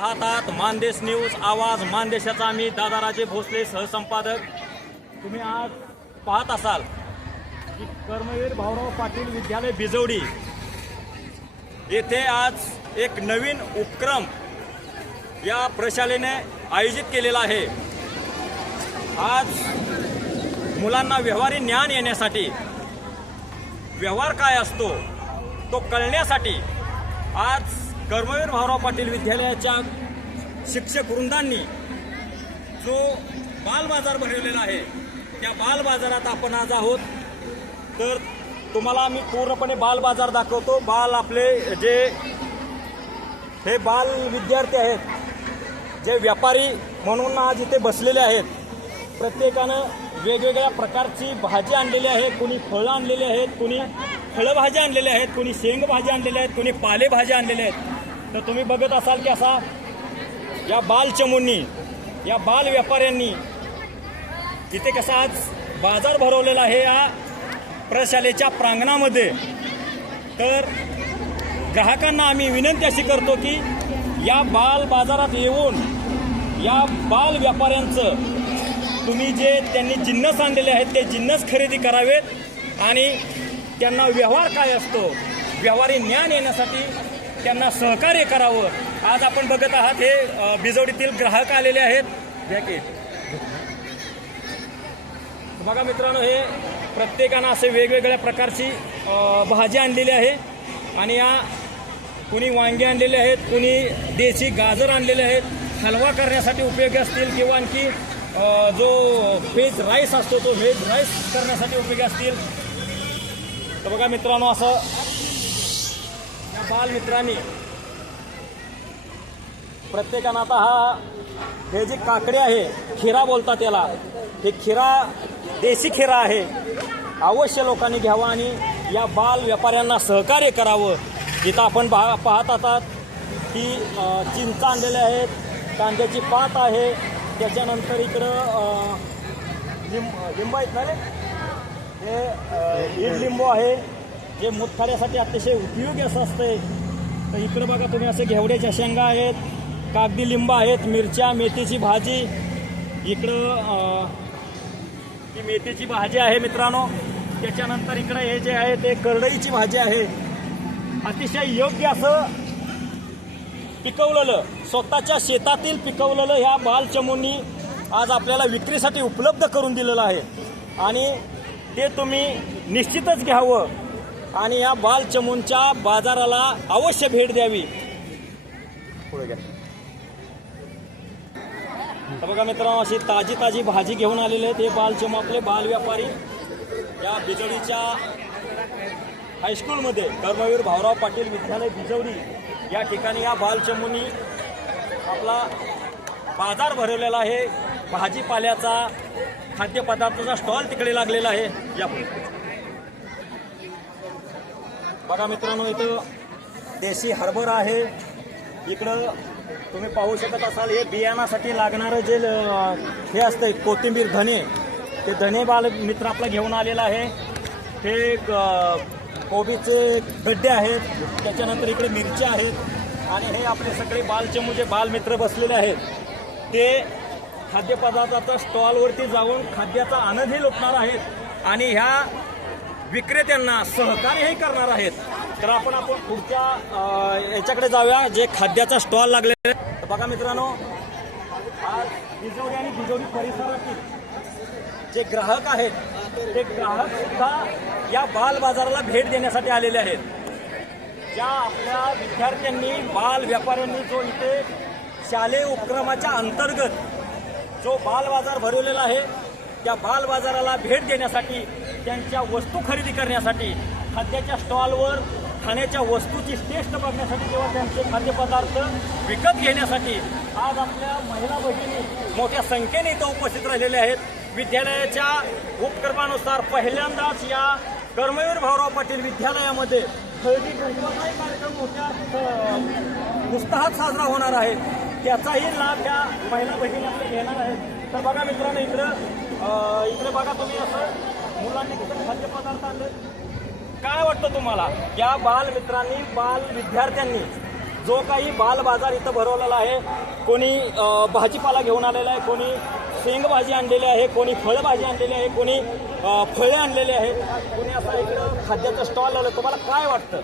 पाहतात मानदेश न्यूज आवाज मानदेशाचा मी दादाराजे भोसले सहसंपादक तुम्ही आज पाहत असाल कर्मवीर भाऊराव पाटील विद्यालय बिजवडी येथे आज एक नवीन उपक्रम या प्रशालेने आयोजित केलेला आहे आज मुलांना व्यवहारी ज्ञान येण्यासाठी व्यवहार काय असतो तो कळण्यासाठी आज कर्मवीर भाऊराव पाटील विद्यालयाच्या शिक्षक वृंदांनी जो बाल बाजार भरवलेला आहे त्या बाल बाजारात आपण आज आहोत तर तुम्हाला मी पूर्णपणे बाल बाजार दाखवतो बाल आपले जे हे बाल विद्यार्थी आहेत जे व्यापारी म्हणून आज इथे बसलेले आहेत प्रत्येकानं वेगवेगळ्या प्रकारची भाजी आणलेली आहे कुणी फळं आणलेली आहेत कुणी फळभाज्या आणलेल्या आहेत कुणी शेंगभाज्या आणलेल्या आहेत कुणी पालेभाज्या आणलेल्या आहेत तर तुम्ही बघत असाल की असा या बालचमुनी या बाल व्यापाऱ्यांनी इथे कसा आज बाजार भरवलेला आहे या प्रशालेच्या प्रांगणामध्ये तर ग्राहकांना आम्ही विनंती अशी करतो की या बाल बाजारात येऊन या बाल व्यापाऱ्यांचं तुम्ही जे त्यांनी जिन्नस आणलेले आहेत ते जिन्नस खरेदी करावेत आणि त्यांना व्यवहार काय असतो व्यवहारी ज्ञान येण्यासाठी त्यांना सहकार्य करावं आज आपण बघत आहात हे बिजवडीतील ग्राहक आलेले आहेत बघा मित्रांनो हे प्रत्येकानं असे वेगवेगळ्या प्रकारची भाजी आणलेली आहे आणि या कुणी वांगे आणलेले आहेत कुणी देशी गाजर आणलेले आहेत हलवा करण्यासाठी उपयोगी असतील किंवा आणखी जो व्हेज राईस असतो तो व्हेज राईस करण्यासाठी उपयोगी असतील तर बघा मित्रांनो असं बालमित्रांनी प्रत्येकानं आता हा हे जे काकडे आहे खिरा बोलतात याला हे खिरा देशी खिरा आहे अवश्य लोकांनी घ्यावं आणि या बाल व्यापाऱ्यांना सहकार्य करावं जिथं आपण पाहत आहात की चिंच आणलेले आहेत कांद्याची पात आहे त्याच्यानंतर इकडं लिंब लिंब आहेत ना हे लिंबू आहे जे मुतखाड्यासाठी अतिशय उपयोगी असं असतंय तर इकडं बघा तुम्ही असे घेवड्याच्या शेंगा आहेत कागदी लिंब आहेत मिरच्या मेथीची भाजी इकडं ही मेथीची भाजी आहे मित्रांनो त्याच्यानंतर इकडं हे जे आहे ते करडईची भाजी आहे अतिशय योग्य असं पिकवलेलं स्वतःच्या शेतातील पिकवलेलं ह्या बालचमूंनी आज आपल्याला विक्रीसाठी उपलब्ध करून दिलेलं आहे आणि ते तुम्ही निश्चितच घ्यावं आणि या बालचमूनच्या बाजाराला अवश्य भेट द्यावी बघा मित्रांनो अशी ताजी ताजी भाजी घेऊन आलेले आहेत हे बालचमू आपले बाल व्यापारी या बिजवडीच्या हायस्कूलमध्ये कर्मवीर भाऊराव पाटील विद्यालय बिजवडी या ठिकाणी या बालचमूनी आपला बाजार भरवलेला आहे भाजीपाल्याचा खाद्यपदार्थाचा स्टॉल तिकडे लागलेला आहे या बघा मित्रांनो इथं देशी हर्बर आहे इकडं तुम्ही पाहू शकत असाल हे बियाणासाठी लागणारं जे हे असतं कोथिंबीर धने ते धने बाल मित्र आपला घेऊन आलेला आहे ते कोबीचे गड्डे आहेत त्याच्यानंतर इकडे मिरच्या आहेत आणि हे आपले सगळे बालचे म्हणजे बालमित्र बसलेले आहेत ते खाद्यपदार्थाचा स्टॉलवरती जाऊन खाद्याचा आनंदही लुटणार आहेत आणि ह्या विक्रेत्यांना सहकार्यही करणार आहेत तर आपण आपण पुढच्या याच्याकडे जाऊया जे खाद्याचा स्टॉल लागलेला आहे बघा मित्रांनो आज बिजोरी आणि बिजोरी परिसरातील जे ग्राहक आहेत ते ग्राहक सुद्धा या बाल बाजाराला भेट देण्यासाठी आलेले आहेत ज्या आपल्या विद्यार्थ्यांनी बाल व्यापाऱ्यांनी जो इथे शालेय उपक्रमाच्या अंतर्गत जो बाल बाजार भरवलेला आहे त्या बाल बाजाराला भेट देण्यासाठी त्यांच्या वस्तू खरेदी करण्यासाठी खाद्याच्या स्टॉलवर खाण्याच्या वस्तूची टेस्ट बघण्यासाठी किंवा त्यांचे खाद्यपदार्थ विकत घेण्यासाठी आज आपल्या महिला भगिनी मोठ्या संख्येने इथं उपस्थित राहिलेल्या आहेत विद्यालयाच्या उपक्रमानुसार पहिल्यांदाच या कर्मवीर भाऊराव पाटील विद्यालयामध्ये खरेदी कार्यक्रम मोठ्या उत्साहात साजरा होणार आहे त्याचाही लाभ या महिला बहिणी आपल्या घेणार आहेत तर बघा मित्रांनो इकडं इकडे बघा तुम्ही असं मुलांनी पदार्थ आणले काय वाटतं तुम्हाला या बालमित्रांनी बाल विद्यार्थ्यांनी जो काही बाल बाजार इथं भरवलेला आहे कोणी भाजीपाला घेऊन आलेला आहे कोणी शेंगभाजी आणलेली आहे कोणी फळभाजी आणलेली आहे कोणी फळे आणलेले आहेत कोणी असा इकडं खाद्याचं स्टॉल लावलं तुम्हाला काय वाटतं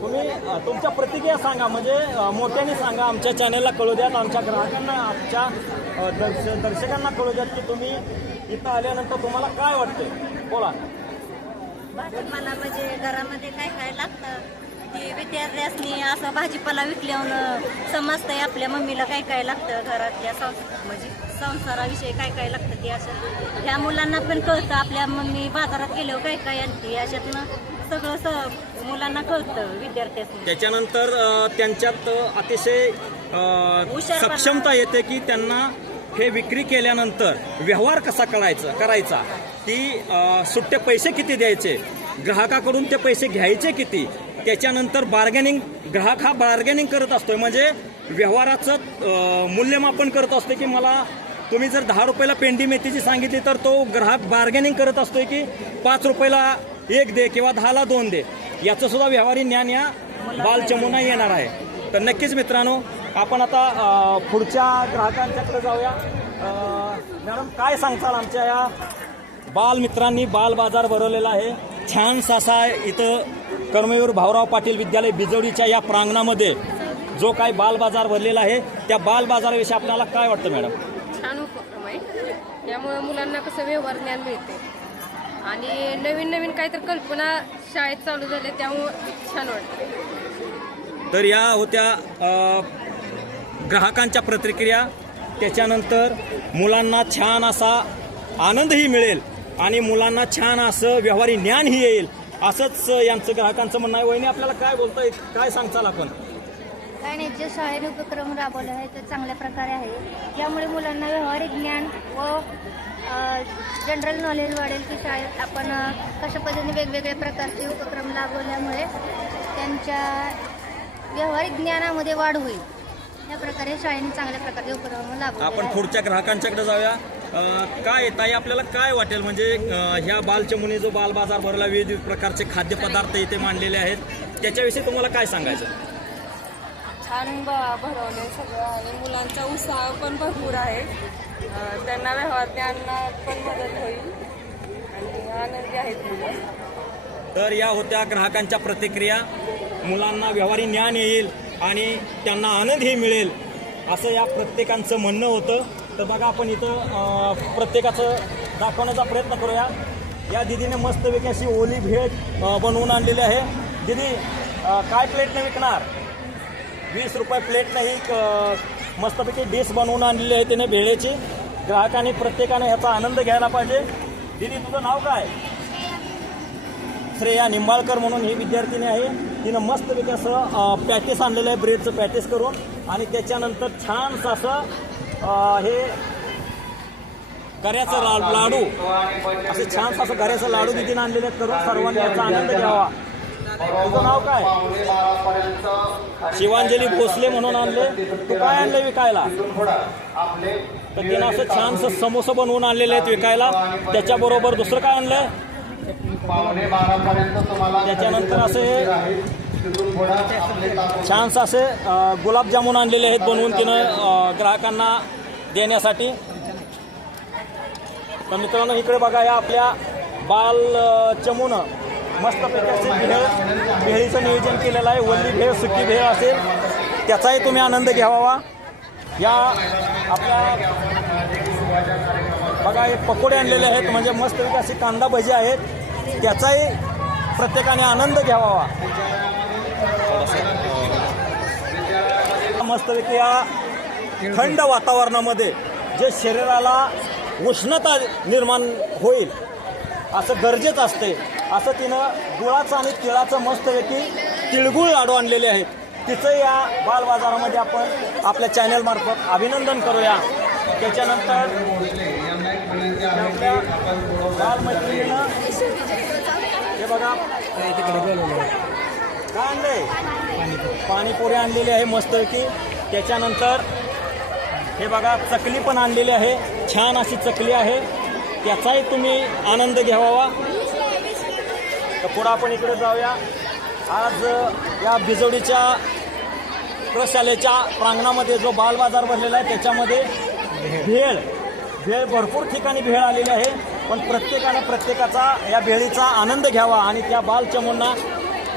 तुम्ही तुमच्या प्रतिक्रिया सांगा म्हणजे मोठ्याने सांगा आमच्या चॅनेलला कळू द्या आमच्या ग्राहकांना आमच्या दर्शकांना कळू की तुम्ही इथं आल्यानंतर तुम्हाला काय वाटतंय बोला भाजीपाला म्हणजे घरामध्ये काय काय लागतं की विद्यार्थ्यांनी असं भाजीपाला विकल्यावर समजतंय आपल्या मम्मीला काय काय लागतं घरातल्या संस म्हणजे संसाराविषयी काय काय लागतं ते असं ह्या मुलांना पण कळतं आपल्या मम्मी बाजारात गेल्यावर काय काय आणते याच्यातनं सगळं मुलांना कळतं विद्यार्थ्यांनी त्याच्यानंतर त्यांच्यात अतिशय सक्षमता येते की त्यांना हे विक्री केल्यानंतर व्यवहार कसा करायचा करायचा की सुट्टे पैसे किती द्यायचे ग्राहकाकडून ते पैसे घ्यायचे किती त्याच्यानंतर बार्गेनिंग ग्राहक हा बार्गेनिंग करत असतो म्हणजे व्यवहाराचं मूल्यमापन करत असतो की मला तुम्ही जर दहा रुपयाला पेंडी मेथीची सांगितली तर तो ग्राहक बार्गेनिंग करत असतो की पाच रुपयाला एक दे किंवा दहाला दोन दे याचंसुद्धा व्यवहारी ज्ञान या बालचमुना येणार आहे तर नक्कीच मित्रांनो आपण आता पुढच्या ग्राहकांच्याकडे जाऊया मॅडम काय सांगताल आमच्या या बालमित्रांनी बाल बाजार भरवलेला आहे छान सासा इथं कर्मवीर भाऊराव पाटील विद्यालय बिजवडीच्या या प्रांगणामध्ये जो काय बाल बाजार भरलेला आहे त्या बाल बाजाराविषयी आपल्याला काय वाटतं मॅडम छान उपक्रम आहे त्यामुळे मुलांना कसं व्यवहार ज्ञान मिळते आणि नवीन नवीन काहीतरी कल्पना शाळेत चालू झाल्या त्यामुळे छान वाटतं तर या होत्या ग्राहकांच्या प्रतिक्रिया त्याच्यानंतर मुलांना छान असा आनंदही मिळेल आणि मुलांना छान असं व्यवहारी ज्ञानही येईल असंच यांचं ग्राहकांचं म्हणणं आहे वहिनी आपल्याला काय बोलतो काय सांगताल आपण काय नाही जे शाळेने उपक्रम राबवले आहे ते चांगल्या प्रकारे आहे यामुळे मुलांना व्यवहारिक ज्ञान व जनरल नॉलेज वाढेल की शाळेत आपण कशा पद्धतीने वेगवेगळ्या प्रकारचे उपक्रम राबवल्यामुळे त्यांच्या व्यावहारिक ज्ञानामध्ये वाढ होईल या प्रकारे शाळेने प्रकारे आपण पुढच्या ग्राहकांच्याकडे जाऊया काय ताई आपल्याला काय वाटेल म्हणजे ह्या बालचमुनी जो बाल बाजार भरला विविध प्रकारचे खाद्यपदार्थ इथे मांडलेले आहेत त्याच्याविषयी तुम्हाला काय सांगायचं छान भरवले सगळं आणि मुलांचा उत्साह पण भरपूर आहे त्यांना व्यवहार त्यांना पण मदत होईल आणि आनंदी आहेत मुलं तर या होत्या ग्राहकांच्या प्रतिक्रिया मुलांना व्यवहारी ज्ञान येईल आणि त्यांना आनंदही मिळेल असं या प्रत्येकांचं म्हणणं होतं तर बघा आपण इथं प्रत्येकाचं दाखवण्याचा प्रयत्न करूया या दिदीने मस्तपैकी अशी ओली भेट बनवून आणलेली आहे दिदी काय प्लेटनं विकणार वीस रुपये प्लेटनं ही मस्तपैकी डिश बनवून आणलेली आहे तिने भेळेची ग्राहकाने प्रत्येकाने ह्याचा आनंद घ्यायला पाहिजे दिदी तुझं नाव काय श्रेया निंबाळकर म्हणून ही विद्यार्थिनी आहे तिनं मस्त पैकी असं पॅटेस आणलेलं आहे ब्रेडचं पॅटेस करून आणि त्याच्यानंतर छानस असं हे ला लाडू असं छानसं असं घऱ्याचं लाडू तिथे आणलेले करून सर्वांनी याचा आनंद घ्यावा तुझं नाव काय शिवांजली भोसले म्हणून आणले तू काय आणले विकायला तर तिनं असं छानसं समोसा बनवून आणलेले आहेत विकायला त्याच्याबरोबर दुसरं काय आणलंय तुम्हाला त्याच्यानंतर असे छानस असे गुलाबजामुन आणलेले आहेत बनवून तिनं ग्राहकांना देण्यासाठी तर मित्रांनो इकडे बघा या आपल्या बाल चमून मस्त प्रकारचे भेळ भेळीचं नियोजन केलेलं आहे वल्ली भेळ सुकी भेळ असेल त्याचाही तुम्ही आनंद घ्यावा या आपल्या बघा हे पकोडे आणलेले आहेत म्हणजे मस्त असे कांदा भजी आहेत त्याचाही प्रत्येकाने आनंद घ्यावा मस्तपैकी या थंड वातावरणामध्ये जे शरीराला उष्णता निर्माण होईल असं गरजेचं असते असं तिनं गुळाचं आणि तिळाचं मस्तपैकी तिळगुळ लाडू आणलेले आहेत तिचं या बालबाजारामध्ये आपण आपल्या चॅनलमार्फत अभिनंदन करूया त्याच्यानंतर बालमैत्रिणीनं हे बघा काय आणलंय पाणीपुरी आणलेली आहे मस्तपैकी त्याच्यानंतर हे बघा चकली पण आणलेली आहे छान अशी चकली आहे त्याचाही तुम्ही आनंद घ्यावा तर पुढं आपण इकडे जाऊया आज या बिजोडीच्या प्रशालेच्या प्रांगणामध्ये जो बाल बाजार भरलेला आहे त्याच्यामध्ये भेळ भेळ भरपूर ठिकाणी भेळ आलेली आहे पण प्रत्येकानं प्रत्येकाचा या भेळीचा आनंद घ्यावा आणि त्या बालचमूंना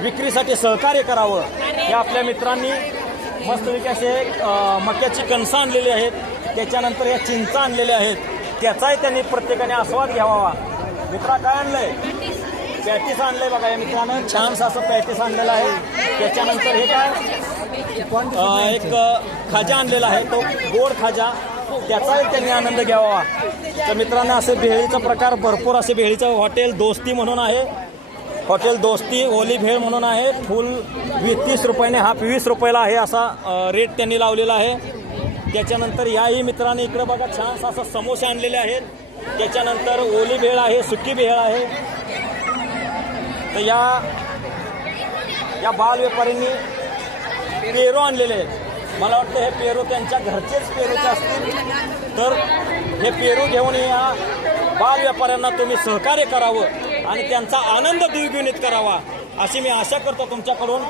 विक्रीसाठी सहकार्य करावं हे आपल्या मित्रांनी मस्तपैकी असे मक्याची कणसं आणलेली आहेत त्याच्यानंतर या चिंचा आणलेल्या आहेत त्याचाही त्यांनी प्रत्येकाने आस्वाद घ्यावा मित्रा काय आणलंय पॅटीस आणलंय बघा या मित्रानं छानसं असं पॅटीस आणलेलं आहे त्याच्यानंतर हे काय एक खाजा आणलेला आहे तो गोड खाजा त्याचा त्यांनी आनंद घ्यावा तर मित्रांनो असे भेळीचा प्रकार भरपूर असे भेळीचं हॉटेल दोस्ती म्हणून आहे हॉटेल दोस्ती ओली भेळ म्हणून आहे फुल वीस तीस रुपयाने हाफ वीस रुपयाला आहे असा रेट त्यांनी लावलेला आहे त्याच्यानंतर याही मित्रांनी इकडं बघा छान असं समोसे आणलेले आहेत त्याच्यानंतर ओली भेळ आहे सुकी भेळ आहे तर या या बाल व्यापाऱ्यांनी पेरो आणलेले आहेत मला वाटतं हे पेरू त्यांच्या घरचेच पेरूचे असतील तर हे पेरू घेऊन या बाल व्यापाऱ्यांना तुम्ही सहकार्य करावं आणि त्यांचा आनंद द्विगुणित करावा अशी मी आशा करतो तुमच्याकडून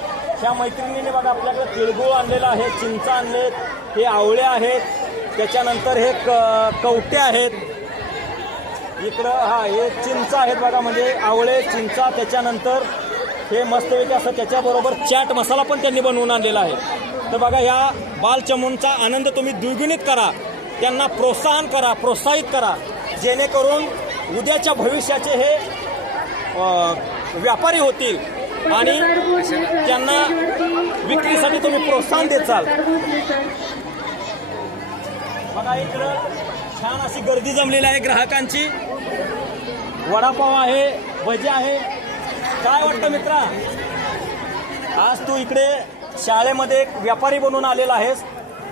ह्या मैत्रिणीने बघा आपल्याकडे तिळगुळ आणलेला आहे चिंचा आणलेत हे आवळे आहेत त्याच्यानंतर हे क कवटे आहेत इकडं हा हे चिंचा आहेत बघा म्हणजे आवळे चिंचा त्याच्यानंतर हे मस्त असं त्याच्याबरोबर चॅट मसाला पण त्यांनी बनवून आणलेला आहे तर बघा ह्या बालचमूंचा आनंद तुम्ही द्विगुणित करा त्यांना प्रोत्साहन करा प्रोत्साहित करा जेणेकरून उद्याच्या भविष्याचे हे व्यापारी होतील आणि त्यांना विक्रीसाठी तुम्ही प्रोत्साहन देचाल बघा इकडं छान अशी गर्दी जमलेली आहे ग्राहकांची वडापाव आहे भजी आहे काय वाटतं मित्रा आज तू इकडे शाळेमध्ये एक व्यापारी बनवून आलेला आहेस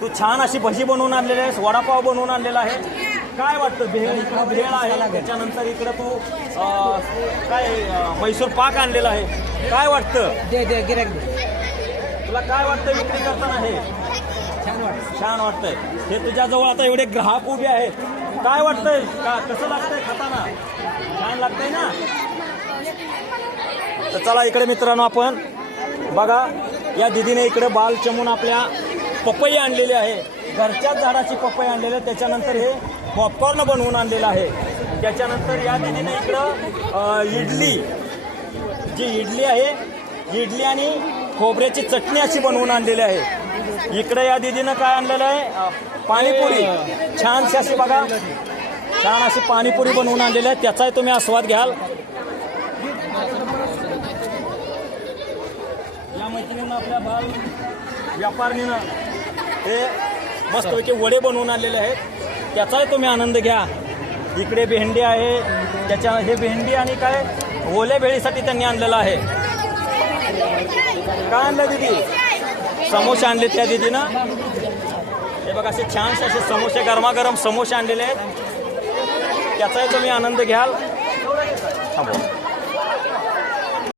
तू छान अशी भजी बनवून आणलेली आहेस वडापाव बनवून आणलेला आहे काय वाटतं भेळ इकडं भेळ आहे त्याच्यानंतर इकडं तू काय मैसूर पाक आणलेला आहे काय वाटतं दे दे तुला काय वाटतं विक्री करताना हे छान वाटतं छान वाटतंय हे तुझ्याजवळ आता एवढे ग्राहक उभे आहेत काय वाटतंय का कसं लागतंय खाताना छान लागतंय ना तर चला इकडे मित्रांनो आपण बघा या दीदीने इकडे बाल चमून आपल्या पपई आणलेली आहे घरच्याच झाडाची पपई आणलेली आहे त्याच्यानंतर हे पॉपकॉर्न बनवून आणलेलं आहे त्याच्यानंतर या दीदीने इकडं इडली जी इडली आहे इडली आणि खोबऱ्याची चटणी अशी बनवून आणलेली आहे इकडे या दिदीनं काय आणलेलं आहे पाणीपुरी छानशी अशी बघा छान अशी पाणीपुरी बनवून आणलेली आहे त्याचाही तुम्ही आस्वाद घ्याल आपल्या भाग व्यापारीनं हे मस्तपैकी वडे बनवून आलेले आहेत त्याचाही तुम्ही आनंद घ्या इकडे भेंडी आहे त्याच्या हे भेंडी आणि काय ओल्या भेळीसाठी त्यांनी आणलेलं आहे काय आणलं दिदी समोसे आणले त्या दिदीनं हे बघा असे छानसे असे समोसे गरमागरम समोसे आणलेले आहेत त्याचाही तुम्ही आनंद घ्याल